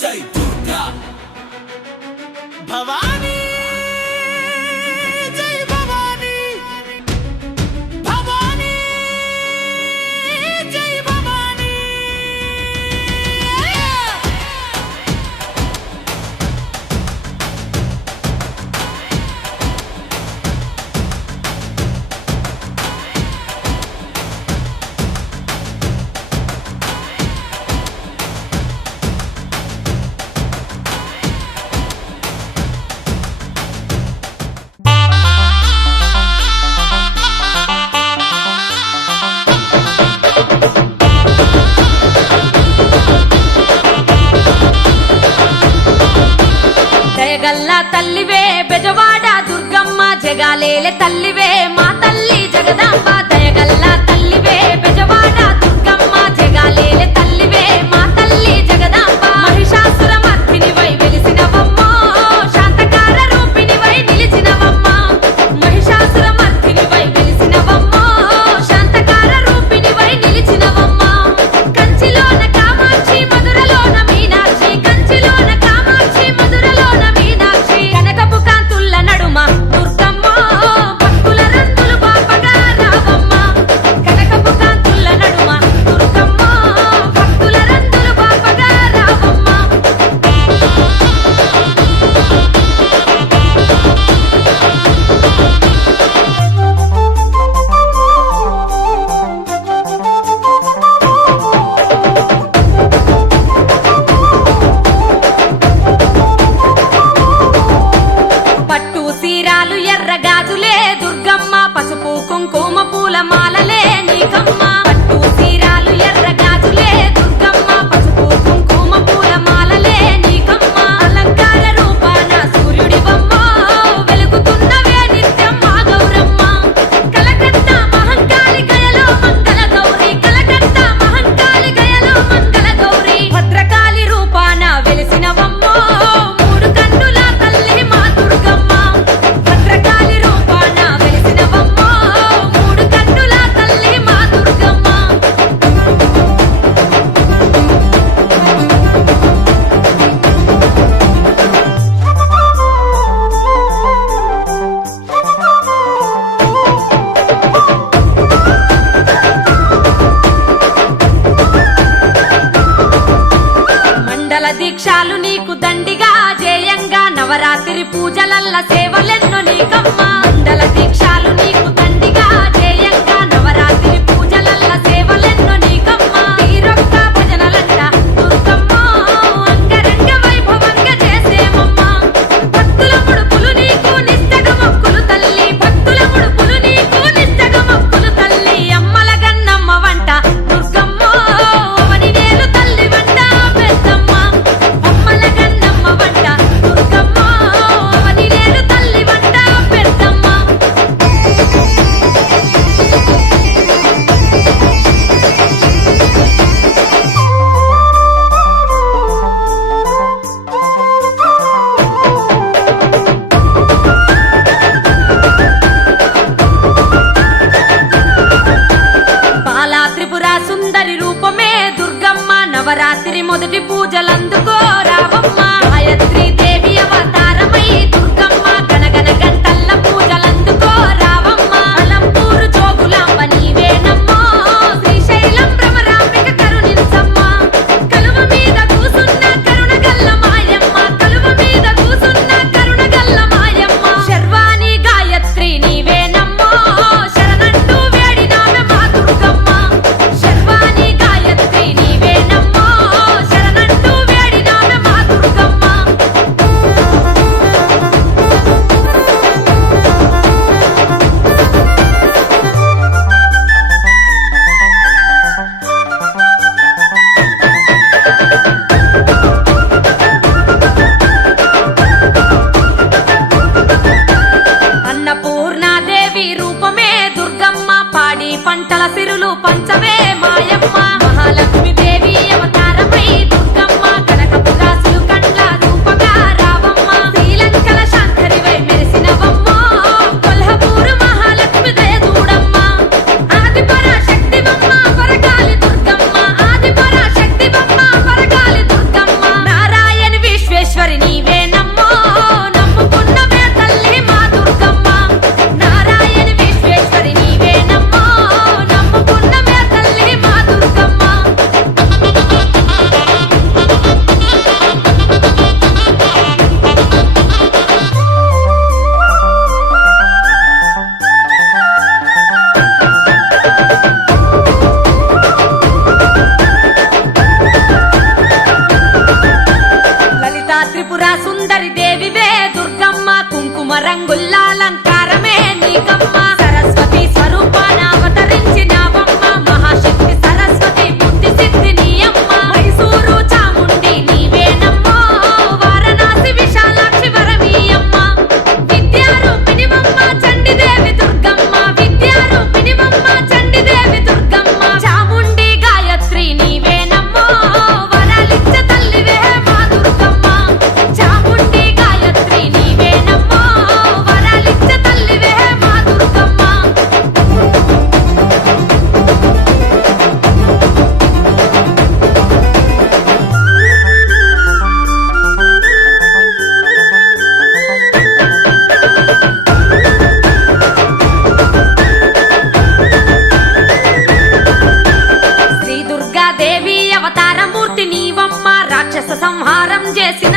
జై దుర్గా భవానీ గల్లా తల్లివే బెజవాడ దుర్గమ్మ జగాలేలే తల్లివే మా తల్లి జగదాంబ దయగల్లా తల్లివే బెజవాడ దుర్గమ్మ జగాలేలే తల్లివే మా తల్లి జగదాంబ మహిషాసుర మర్దినివై వెలిసినవమ్మో శాంతకార రూపిణివై నిలిచినవమ్మ మహిషాసుర మర్దినివై వెలిసినవమ్మో శాంతకార రూపిణివై నిలిచినవమ్మ కంచిలోన కామాక్షి మధురలోన మీనాక్షి కంచిలోన కామాక్షి మధురలోన కనకపు కాంతుల్ల నడుమ దుర్గమ్మ భక్తుల రంగులు బాపగా రావమ్మ కనకపు కాంతుల్ల నడుమ దుర్గమ్మ భక్తుల రంగులు బాపగా రావమ్మ పట్టు సీరాలు ఎర్ర గాజులే దుర్గమ్మ పసుపు కుంకుమ పూల మాలలే నీకమ్మ పట్టు సీరాలు ఎర్ర గాజులే దుర్గమ్మ పసుపు కుంకుమ పూల మాలలే నీకమ్మ అలంకార రూపాన సూర్యుడివమ్మ వెలుగుతున్నవే నిత్యం మా గౌరమ్మ కలకత్త మహంకాళి గయలో మంగళ గౌరి కలకత్త మహంకాళి గయలో మంగళ గౌరి భద్రకాళి రూపాన వెలిసినవమ్మో మూడు కన్నుల తల్లి మా దుర్గమ్మ భద్రకాళి రూపాన వెలిసినవమ్మో మూడు కన్నుల తల్లి మా దుర్గమ్మ మండల దీక్షాలు నీకు దండిగా జేయంగా నవరాత్రి పూజలల్ల సేవలెన్నో నీకమ్మ మండల దీక్షాలు నీకు దండిగా జేయంగా నవరాత్రి పూజలల్ల సేవలెన్నో నీకమ్మ తీరొక్క భజనలంట దుర్గమ్మ అంగరంగ వైభవంగా చేసేమమ్మ భక్తుల ముడుపులు నీకు నిష్టగ మొక్కులు తల్లి భక్తుల ముడుపులు నీకు నిష్టగ మొక్కులు తల్లి అమ్మల గన్నమ్మ వంట దుర్గమ్మ అవని నేలు తల్లి వంట పెద్దమ్మ అమ్మల గన్నమ్మ వంట దుర్గమ్మ అవని నేలు తల్లి వంట పెద్దమ్మ బాలా త్రిపుర సుందరి రూపమే దుర్గమ్మ నవరాత్రి మొదటి పూజలందుకో రావమ్మ గాయత్రి దేవి అవతారమై దుర్గమ్మ గణగణ గంటల్ల పూజలందుకో రావమ్మ అలంపూరు జోగులాంబ నీవేనమ్మో శ్రీశైలం భ్రమరాంబిక కరుణించమ్మ కలువ మీద కూసున్న కరుణగల్ల మాయమ్మ కలువ మీద కూసున్న కరుణగల్ల మాయమ్మ శర్వాణి గాయత్రి నీవేనమ్మో శరణంటూ వేడినామె మా దుర్గమ్మ శర్వాణి గాయత్రి నీవేనమ్మో శరణంటూ వేడినామె సుందరి దేవివే దుర్గమ్మ కుంకుమ రంగుల్లాలంకారమే నీకమ్మ సరస్వతి స్వరూపాన అవతరించినావమ్మ మహాశక్తి సరస్వతి బుద్ధి సిద్ధి నీయమ్మ మైసూరు చాముండి నీవేనమ్మో వారణాసి విశాలాక్షి వరమీయమ్మ విద్యారూపిణివమ్మ చండిదేవి దుర్గమ్మ విద్యారూపిణివమ్మ చండిదేవి దుర్గమ్మ చాముండి గాయత్రి నీవేనమ్మో వరాలిచ్చ తల్లివే మా దుర్గమ్మ చాముండి గాయత్రి నీవేనమ్మో వరాలిచ్చ తల్లివే మా దుర్గమ్మ శ్రీ దుర్గాదేవి అవతారమూర్తి నీవమ్మ రాక్షస సంహారం చేసిన